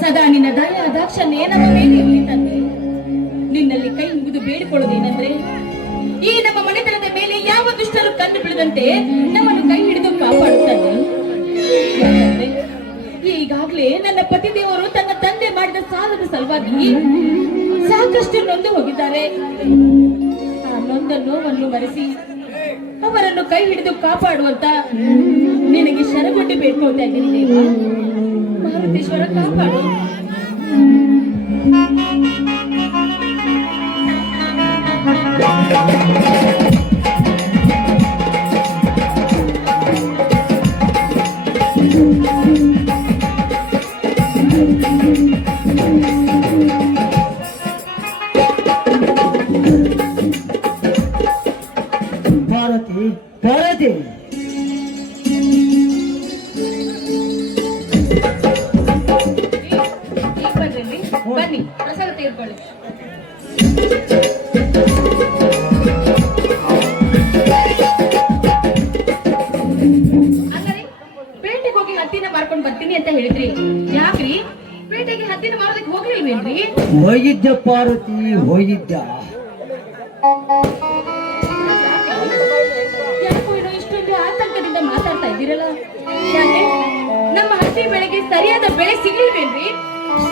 ಸದಾ ನಿನ್ನ ದಯ ದಾಕ್ಷಣ್ಯ ನಮ್ಮ ಮೇಲೆ ಇರಲಿ ತಂದೆ. ನಿನ್ನಲ್ಲಿ ಕೈ ಮುಗಿದು ಬೇಡಿಕೊಳ್ಳುವುದೇನೆಂದ್ರೆ ಈ ನಮ್ಮ ಮನೆತನದ ಮೇಲೆ ಯಾವ ದುಷ್ಟರು ಕಂಡು ಬಿಡದಂತೆ ನಮ್ಮನ್ನು ಕೈ ಹಿಡಿದು ಕಾಪಾಡುತ್ತಾನೆ. ಈಗಾಗಲೇ ನನ್ನ ಪತಿದೇವರು ತನ್ನ ತಂದೆ ಮಾಡಿದ ಸಾಲದ ಸಲುವಾಗಿ ಸಾಕಷ್ಟು ನೊಂದು ಹೋಗಿದ್ದಾರೆ. ಆ ನೊಂದ ನೋವನ್ನು ಮರೆಸಿ ಅವರನ್ನು ಕೈ ಹಿಡಿದು ಕಾಪಾಡುವಂತ ನಿನಗೆ ಶರಗೊಡ್ಡಿ ಬೇಡ್ಕೊಳ್ತಾ ಇದ್ದೀನಿ ದೇವ. ಮಾರುತೇಶ್ವರ ಕಾಪಾಡು. ಭಾರತಿ ಭಾರತಿ ಬನ್ನಿ ಪ್ರಸಾದ ತೆಗೆದುಕೊಳ್ಳಿ. ಅಲ್ಲರಿ ಪೇಟೆಗೆ ಹೋಗಿ ಹತ್ತಿನ ಮಾರ್ಕೊಂಡ್ ಬರ್ತೀನಿ ಅಂತ ಹೇಳಿದ್ರಿ, ಯಾಕ್ರಿ ಪೇಟೆಗೆ ಹತ್ತಿನ ಮಾರೋದಕ್ಕೆ ಹೋಗ್ಲಿಲ್ವೇನ್ರಿ? ಹೋಗಿದ್ದ ಪಾರ್ವತಿ ಹೋಗಿದ್ದ. ಯಾಕೋ ಏನೋ ಇಷ್ಟೊಂದು ಆತಂಕದಿಂದ ಮಾತಾಡ್ತಾ ಇದ್ದೀರಲ್ಲ, ಯಾಕೆ ನಮ್ಮ ಹತ್ತಿ ಬೆಳೆಗೆ ಸರಿಯಾದ ಬೆಳೆ ಸಿಗ್ಲಿಲ್ವೇನ್ರಿ?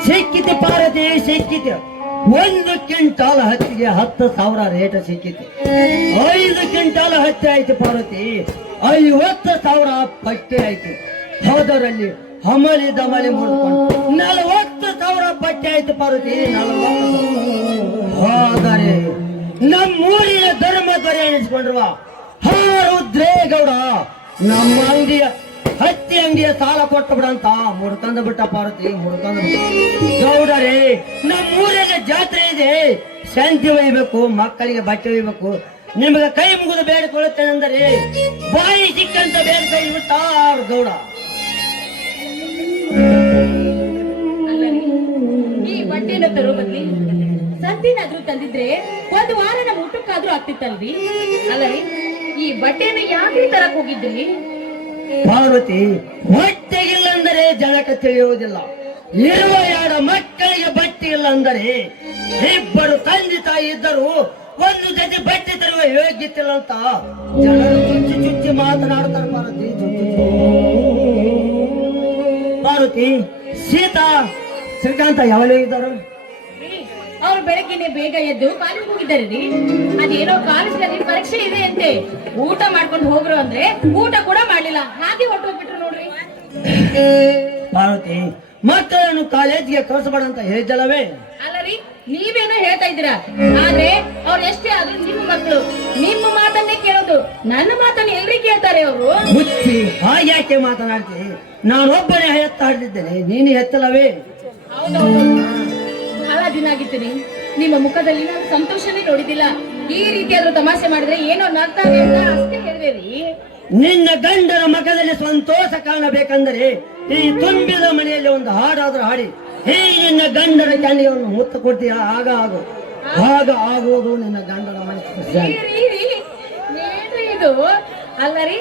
ಸಿಕ್ಕಿತೆ ಪಾರ್ವತಿ ಸಿಕ್ಕಿತೆ. 1 ಕ್ವಿಂಟಾಲ್ ಹತ್ತಿಗೆ 10,000 ರೇಟ್ ಸಿಕ್ಕಿತೆ. 5 ಕ್ವಿಂಟಾಲ್ ಹತ್ತಿ ಆಯ್ತು ಪಾರ್ವತಿ, 50,000 ಪಟ್ಟಿ ಆಯ್ತು. ಹೋದರಲ್ಲಿ ಹಮಲಿ ದಮಲಿ ಮುಡ್ಕೊಂಡು 40,000 ಪಟ್ಟಿ ಆಯ್ತು ಪಾರ್ವತಿ. 40,000 ಹೋದರೆ ನಮ್ಮೂರಿನ ಧರ್ಮ ದೊರೆ ಎಣಿಸ್ಕೊಂಡ್ರವ ರುದ್ರೇಗೌಡ ನಮ್ಮ ಅಂಗಡಿಯ ಹತ್ತಿ ಅಂಗಡಿಯ ಸಾಲ ಕೊಟ್ಟು ಬಿಡಂತ ಮುಡ್ಕೊಂಡ್ ಬಿಟ್ಟ ಪಾರ್ವತಿ. ಮುಡ್ಕೊಂಡ್ ಗೌಡರೇ, ನಮ್ಮೂರಿಗೆ ಜಾತ್ರೆ ಇದೆ, ಶಾಂತಿ ಒಯ್ಬೇಕು, ಮಕ್ಕಳಿಗೆ ಬಟ್ಟೆ ಒಯ್ಬೇಕು, ನಿಮಗೆ ಕೈ ಮುಗಿದು ಬೇಡಿಕೊಳ್ಳುತ್ತೇನೆ ಅಂದರೆ ಬಾಯಿ ಸಿಕ್ಕಂತ ಬೇಡಿಕೊಳ್ಳಿ ಬಿಟ್ಟಾರ ಗೌಡ. ಅಲ್ಲರಿ ಮತ್ತೇನಾದ್ರೂ ತಂದಿದ್ರೆ ಒಂದು ವಾರ ನಮ್ಮ ಊಟಕ್ಕಾದ್ರೂ ಆಗ್ತಿತ್ತಲ್ರಿ. ಅಲ್ಲರಿ ಈ ಬಟ್ಟೆಯನ್ನು ಯಾಕೆ ತರಕ್ ಹೋಗಿದ್ರಿ? ಪಾರ್ವತಿ, ಹೊಟ್ಟೆಗಿಲ್ಲ ಅಂದರೆ ಜನಕ ತಿಳಿಯುವುದಿಲ್ಲ. ಇರುವ ಎರಡು ಮಕ್ಕಳಿಗೆ ಬಟ್ಟೆ ಇಲ್ಲ ಅಂದರೆ ಇಬ್ಬರು ತಂದೆ ತಾಯಿ ಇದ್ದರು ಒಂದು ಜೊತೆ ಬಟ್ಟೆ ತರುವ ಯೋಗ್ಯತಿಲ್ಲ ಅಂತ ಜನರು ಚುಚ್ಚಿ ಚುಚ್ಚಿ ಮಾತನಾಡ್ತಾರೆ. ಪಾರ್ವತಿ, ಪಾರ್ವತಿ, ಸೀತಾ ಶ್ರೀಕಾಂತ ಯಾವಾಗ ಇದ್ದರು? ಅವ್ರು ಬೆಳಗ್ಗೆನೆ ಬೇಗ ಎದ್ದು ಕಾಲೇಜ್ ಹೋಗಿದ್ದಾರೆ ರೀ. ಅದೇನೋ ಕಾಲೇಜ್ನಲ್ಲಿ ಪರೀಕ್ಷೆ ಇದೆ ಅಂತೆ, ಊಟ ಮಾಡ್ಕೊಂಡು ಹೋಗ್ರು ಅಂದ್ರೆ ಊಟ ಕೂಡ ಮಾಡ್ಲಿಲ್ಲ, ಹಾಗೆ ಹೊರಟೋಗ್ಬಿಟ್ರು ನೋಡ್ರಿ. ಪಾರ್ವತಿ, ಮಕ್ಕಳನ್ನು ಕಾಲೇಜ್ಗೆ ಕಳಿಸಬೇಡ ಅಂತ ಹೇಳಿದ್ದಲ್ಲವೇ? ಅಲ್ಲರಿ ನೀವೇನೋ ಹೇಳ್ತಾ ಇದ್ದೀರಾ, ಆದ್ರೆ ಅವ್ರು ಎಷ್ಟೇ ಆದ್ರೂ ನಿಮ್ಮ ಮಕ್ಕಳು, ನಿಮ್ಮ ಮಾತನ್ನೇ ಕೇಳೋದು, ನನ್ನ ಮಾತನ್ನ ಎಲ್ರಿ ಕೇಳ್ತಾರೆ ಅವರು. ಹುಚ್ಚಿ, ಹಾಗ್ಯಾಕೆ ಮಾತನಾಡ್ತಿ? ನಾನೊಬ್ಬನೇ ಎತ್ತಾಡ್ತಿದ್ದೇನೆ, ನೀನು ಎತ್ತಲವೇ? ಹೌದೌದು, ಬಹಳ ದಿನ ಆಗಿದ್ದೀನಿ, ನಿಮ್ಮ ಮುಖದಲ್ಲಿ ನಾನು ಸಂತೋಷನೇ ನೋಡಿದಿಲ್ಲ. ಈ ರೀತಿಯಾದ್ರೂ ತಮಾಷೆ ಮಾಡಿದ್ರೆ ಏನೋ ನಗ್ತಾರೆ ಅಂತ ಅಷ್ಟೇ ಹೇಳಿದೆ ರೀ. ನಿನ್ನ ಗಂಡನ ಮಗದಲ್ಲಿ ಸಂತೋಷ ಕಾಣಬೇಕಂದರೆ ಈ ತುಂಬಿದ ಮನೆಯಲ್ಲಿ ಒಂದು ಹಾಡಾದ್ರೂ ಹಾಡಿ ಈ ನಿನ್ನ ಗಂಡನ ಕಣ್ಣಿಗೆ ಒಂದು ಮುತ್ತು ಕೊಡ್ತೀಯ, ಆಗ ಆಗುವುದು ನಿನ್ನ ಗಂಡನ ಮನೆ. ಏನು ಇದು? ಅಲ್ಲರಿ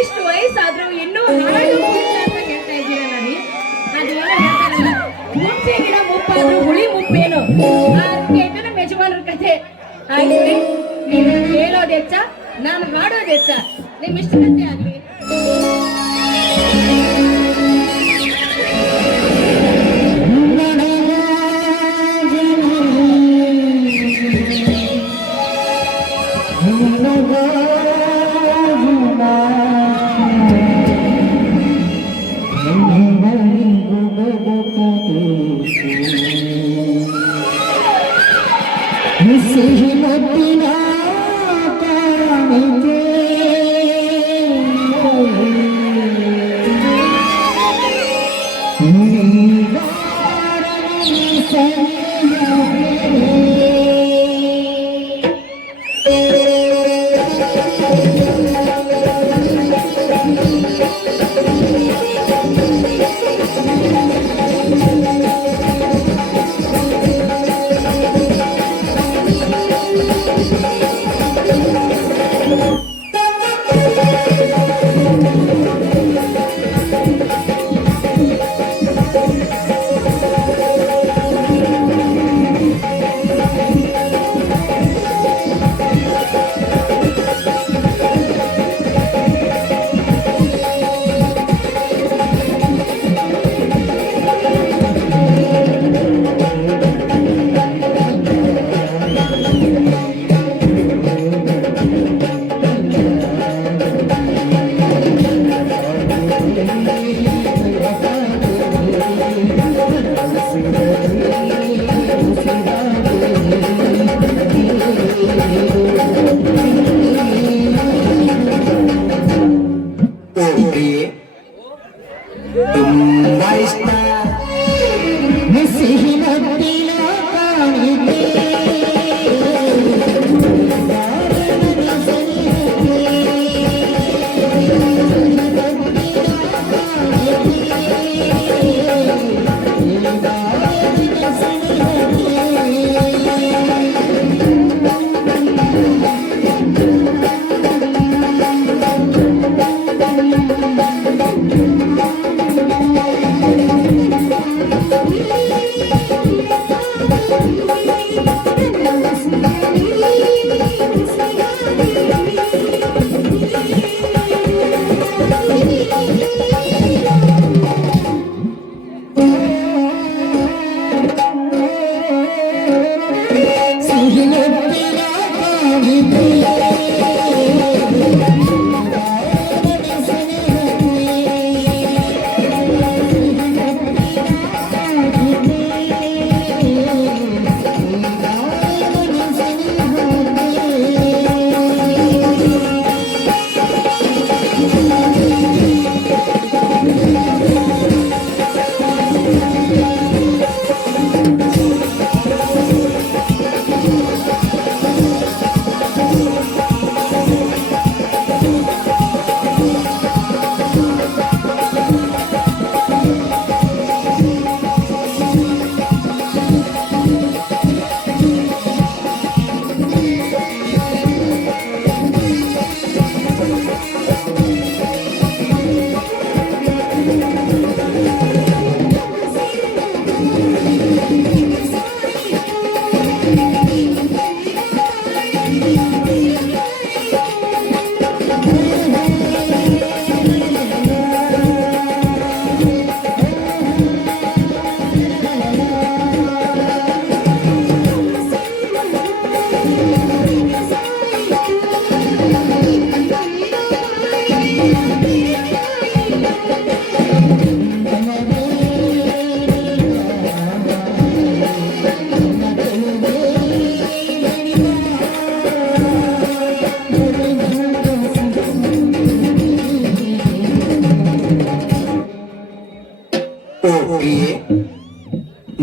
ಇಷ್ಟು ವಯಸ್ಸಾದ್ರೂ ಇನ್ನೂ ಹಾಡು ಅಂತ ಹೇಳ್ತಾ ಇದ್ದೀರಲ್ಲ ರೀ. ಅದೇನೋ ಹೇಳ್ತಾರಲ್ಲ, ಮುಂಚೆ ಗಿಡ ಮುಪ್ಪಾದ್ರೂ ಹುಳಿ ಮುಪ್ಪೇನು, ಅದಕ್ಕೆ ನಮ್ಮ ಯಜಮಾನ್ರ ಕಥೆ. ಆಯ್ತು ರೀ, ನೀವು ಹೇಳೋದು ಹೆಚ್ಚ, ನಾನು ಹಾಡೋದು ಹೆಚ್ಚ, ನಿಮ್ ಇಷ್ಟದಂತೆ ಆಗ್ಲಿ.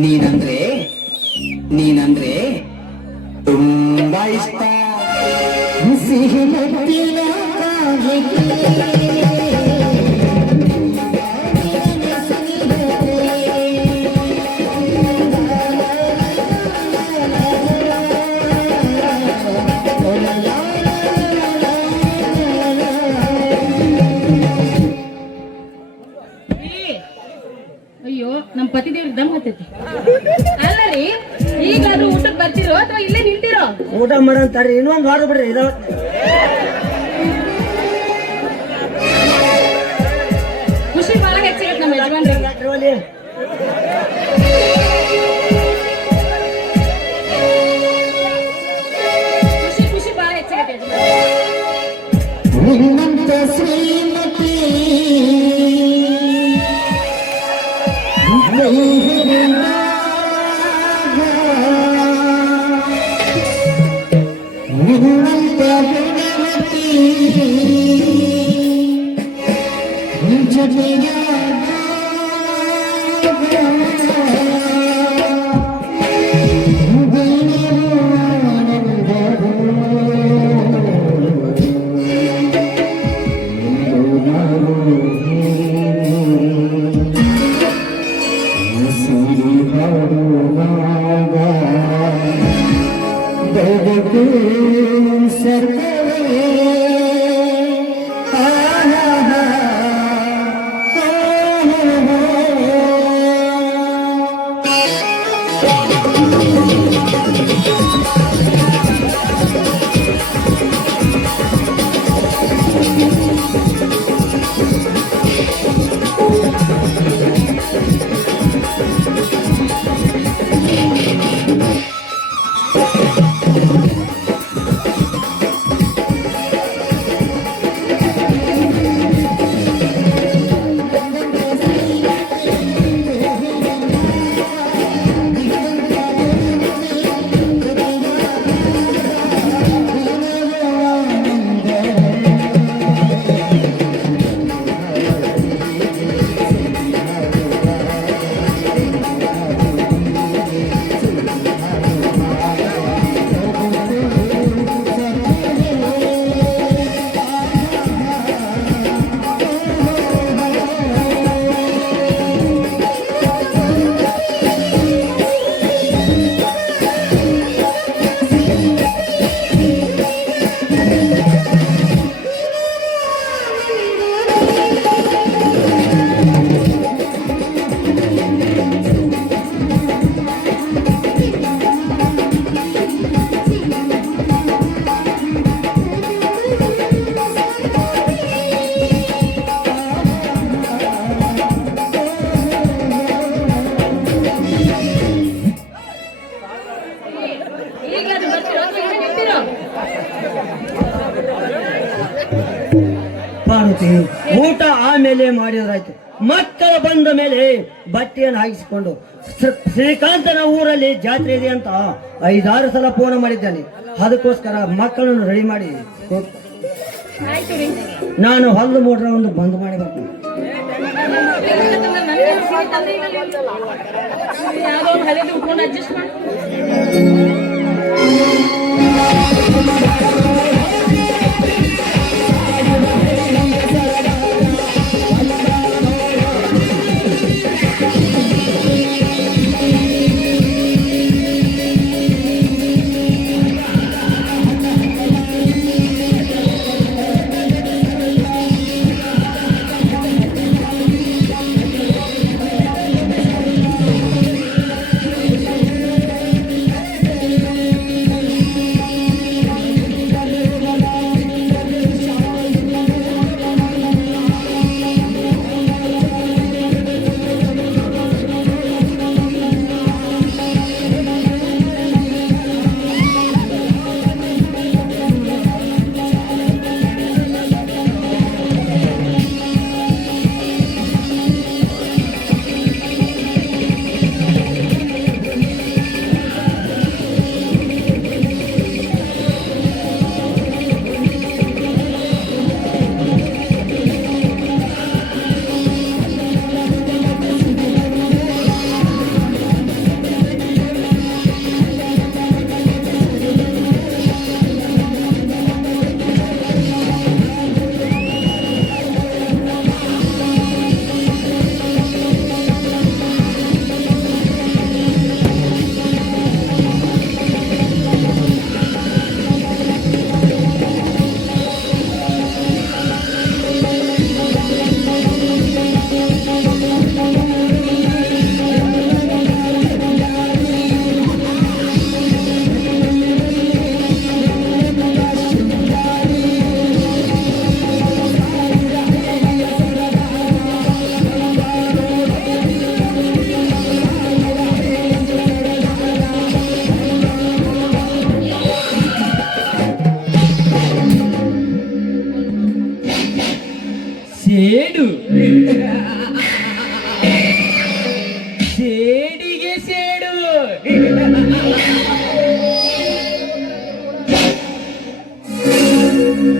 ನೀನಂದ್ರೆ ನೀನಂದ್ರೆ ತುಂಬಾ ಇಷ್ಟ. ಸಿಹಿ ಮುತ್ತಿನ ಅಯ್ಯೋ ನಮ್ ಪತಿ ದೇವ್ರ ದಮ್ ಹತ್ತೈತಿ. ಅಲ್ಲ ರೀ, ಈಗಾದ್ರೂ ಊಟಕ್ಕೆ ಬರ್ತಿರೋ ಅಥವಾ ಇಲ್ಲೇ ನಿಂತಿರೋ? ಊಟ ಮಾಡಂತಾರ್ರಿ, ಇನ್ನೊಂದು ವಾರ ಬಿಡ್ರಿ ಇದು. ಖುಷಿ ಬಾಳ ಹೆಚ್ಚಾಗತ್ತೆ ನಮ್ಮ ಯಜಮಾನ್ರಿಗೆ. ಖುಷಿ ಬಾಳ ಹೆಚ್ಚಾಗತ್ತೆ ನಿನ್ನಂತ ಶ್ರೀಮತಿ ನಿನ್ನಂತ ಗುಣವತಿ ಜೊತೆಯಾಗ ಈಗಾದ್ರೂ ಬರ್ತಿರೋ ಅಥವಾ ಇಲ್ಲೇ ನಿಂತಿರೋ? ಪಾರ್ವತಿ, ಊಟ ಆಮೇಲೆ ಮಾಡಿದ್ರಾಯ್ತು. ಮಕ್ಕಳು ಬಂದ ಮೇಲೆ ಬಟ್ಟೆಯನ್ನು ಹಾಕಿಸಿಕೊಂಡು ಶ್ರೀಕಾಂತನ ಊರಲ್ಲಿ ಜಾತ್ರೆ ಇದೆ ಅಂತ 5-6 ಸಲ ಫೋನ್ ಮಾಡಿದ್ದಾನೆ. ಅದಕ್ಕೋಸ್ಕರ ಮಕ್ಕಳನ್ನು ರೆಡಿ ಮಾಡಿ ಆಯ್ತು ರೀ. ನಾನು ಹೊಲ್ದು ಮೋಟ್ರ ಒಂದು ಬಂದ್ ಮಾಡಿ ಬರ್ತೀನಿ. ಯಾವ್ದೋ ಒಂದು ಹಳೆದು ಉಟ್ಕೊಂಡು ಅಡ್ಜಸ್ಟ್ ಮಾಡಿ.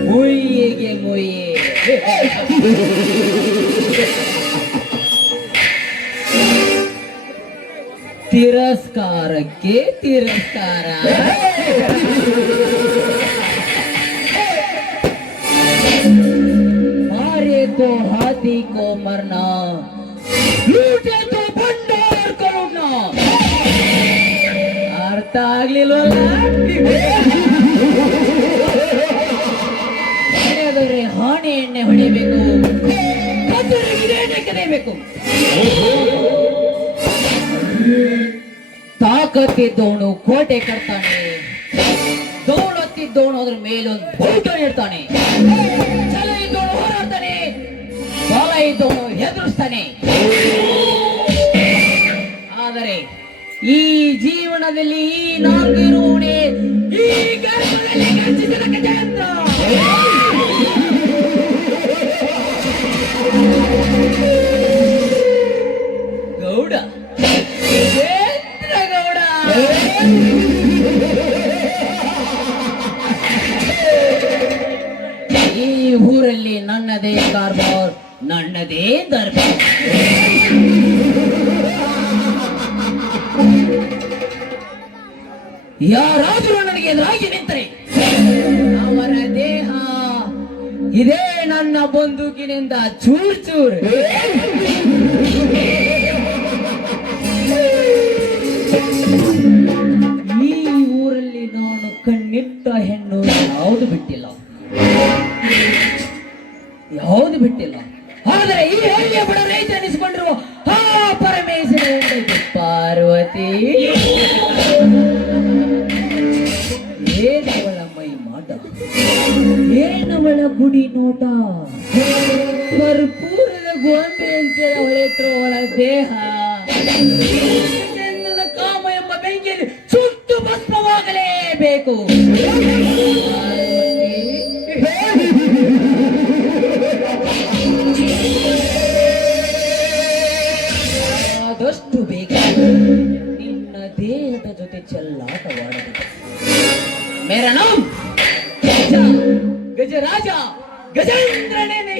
ಮುಯ್ಯಿಗೆ ಮುಯ್ಯಿ. ತಿರಸ್ಕಾರಕ್ಕೆ ತಿರಸ್ಕಾರ. मारे तो हाथी को मरना, लूटे तो भंडार को लूटना. ಅರ್ಥ ಆಗ್ಲಿಲ್ವಲ್ಲ? ಹೊಡೆಯೋದಾದ್ರೆ ಹಾಣೆ ಎಣ್ಣೆ ಹೊಡಿಬೇಕು, ಕದಬೇಕು. ತಾಕತ್ತಿದ್ದವನು ಕೋಟೆ ಕಟ್ತಾನೆ, ದೌಡತ್ತಿದ್ದವನು ಅದ್ರ ಮೇಲೊಂದು ಬೋಟ ಇಡ್ತಾನೆ. ಛಲ ಇದ್ದವನು ಹೋರಾಡ್ತಾನೆ, ಬಲ ಇದ್ದವನು ಎದುರಿಸ್ತಾನೆ. ಆದರೆ ಈ ಜೀವನದಲ್ಲಿ ಈ ನಾಲ್ಕಿರುವಣೆ ಈ ಗರ್ಭದಲ್ಲಿ ಗರ್ಜಿಸಿದ ಗಜೇಂದ್ರ. ಗೌಡ, ಗಜೇಂದ್ರ ಗೌಡ. ಈ ಊರಲ್ಲಿ ನನ್ನದೇ ಕಾರ್ಬಾರ್, ನನ್ನದೇ ದರ್ಬಾರ್. ಯಾರಾದರೂ ನನಗೆ ಎದುರಾಗಿ ನಿಂತರೆ ಅವರ ದೇಹ ಇದೇ ನನ್ನ ಬಂದೂಕಿನಿಂದ ಚೂರ್ ಚೂರ್. ಈ ಊರಲ್ಲಿ ನಾನು ಕಣ್ಣಿಟ್ಟ ಹೆಣ್ಣು ಯಾವುದು ಬಿಟ್ಟಿಲ್ಲ. ಆದರೆ ಈ ಹಳ್ಳಿಯ ಬಡ ರೈತ ಅನಿಸಿಕೊಂಡಿರುವ ಆ ಪರಮೇಶ್ವರ ಪಾರ್ವತಿ, ಏನವಳ ಮೈ ಮಾಟ, ಏನವಳ ಗುಡಿ ನೋಟ, ಕರ್ಪೂರದ ಗೊಂಬೆ ಅಂತ ಹೊಳೆತ್ರವಳ ದೇಹ. ಚಂದ್ರನ ಕಾಮ ಎಂಬ ಬೆಂಕಿಯಲ್ಲಿ ಸುಟ್ಟು ಭಸ್ಮವಾಗಲೇಬೇಕು. ಆದಷ್ಟು ಬೇಗ ನಿನ್ನ ದೇಹದ ಜೊತೆ ಚೆಲ್ಲಾಟವಾಡಬೇಕು. ಮೇರಾ ನಾಮ್ ಗಜರಾಜ ಗಜೇಂದ್ರನೇ.